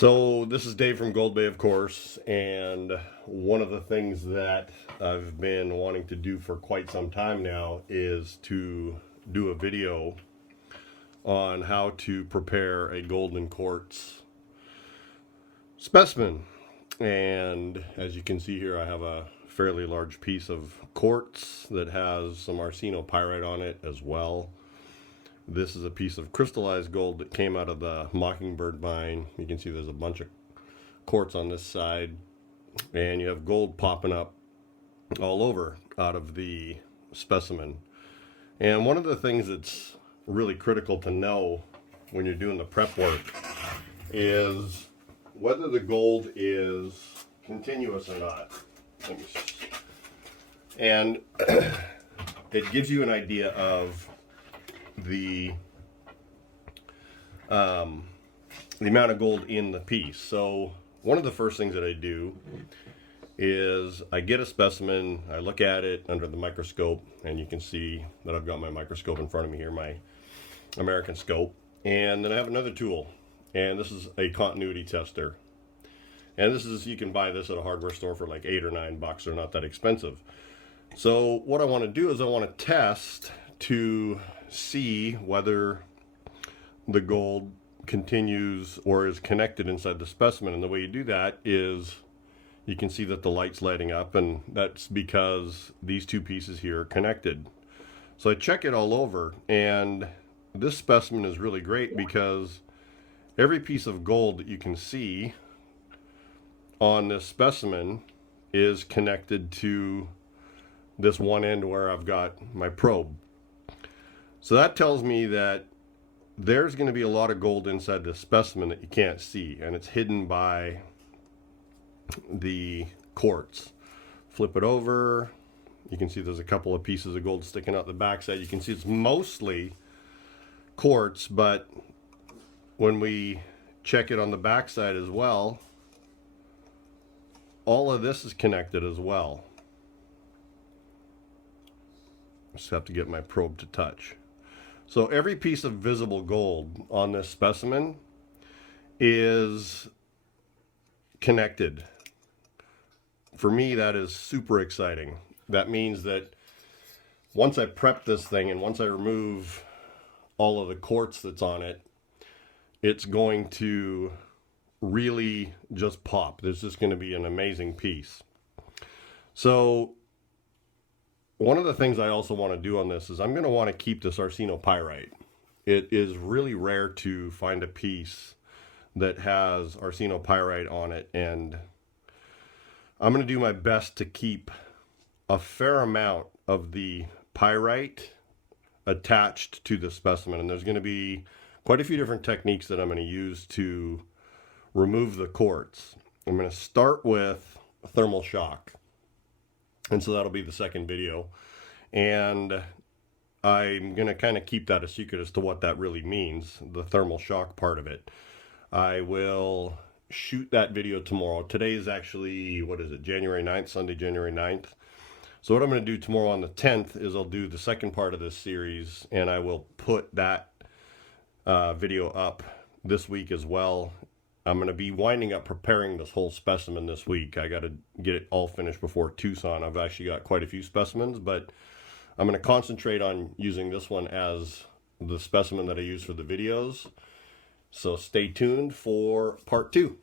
So this is Dave from Goldbay, of course, and one of the things that I've been wanting to do for quite some time now is to do a video on how to prepare a golden quartz specimen. And as you can see here, I have a fairly large piece of quartz that has some arsenopyrite on it as well. This is a piece of crystallized gold that came out of the mockingbird mine. You can see there's a bunch of quartz on this side, and you have gold popping up all over out of the specimen. And one of the things that's really critical to know when you're doing the prep work is whether the gold is continuous or not. And it gives you an idea of the amount of gold in the piece. So one of the first things that I do is I get a specimen, I look at it under the microscope, and you can see that I've got my microscope in front of me here, my American scope. And then I have another tool, and this is a continuity tester. And this is, you can buy this at a hardware store for like $8 or $9. They're not that expensive. So what I want to do is I want to test to see whether the gold continues or is connected inside the specimen. And the way you do that is you can see that the light's lighting up, and that's because these two pieces here are connected. So I check it all over, and this specimen is really great because every piece of gold that you can see on this specimen is connected to this one end where I've got my probe. So that tells me that there's going to be a lot of gold inside this specimen that you can't see, and it's hidden by the quartz. Flip it over, you can see there's a couple of pieces of gold sticking out the backside. You can see it's mostly quartz, but when we check it on the backside as well, all of this is connected as well. Just have to get my probe to touch. So every piece of visible gold on this specimen is connected. For me, that is super exciting. That means that once I prep this thing and once I remove all of the quartz that's on it, it's going to really just pop. This is going to be an amazing piece. So one of the things I also want to do on this is I'm going to want to keep this arsenopyrite. It is really rare to find a piece that has arsenopyrite on it, and I'm going to do my best to keep a fair amount of the pyrite attached to the specimen. And there's going to be quite a few different techniques that I'm going to use to remove the quartz. I'm going to start with thermal shock. And so that'll be the second video. And I'm going to kind of keep that a secret as to what that really means, the thermal shock part of it. I will shoot that video tomorrow. Today is actually, what is it, January 9th, Sunday, January 9th. So what I'm going to do tomorrow on the 10th is I'll do the second part of this series, and I will put that video up this week as well. I'm going to be winding up preparing this whole specimen this week. I got to get it all finished before Tucson. I've actually got quite a few specimens, but I'm going to concentrate on using this one as the specimen that I use for the videos. So stay tuned for part 2.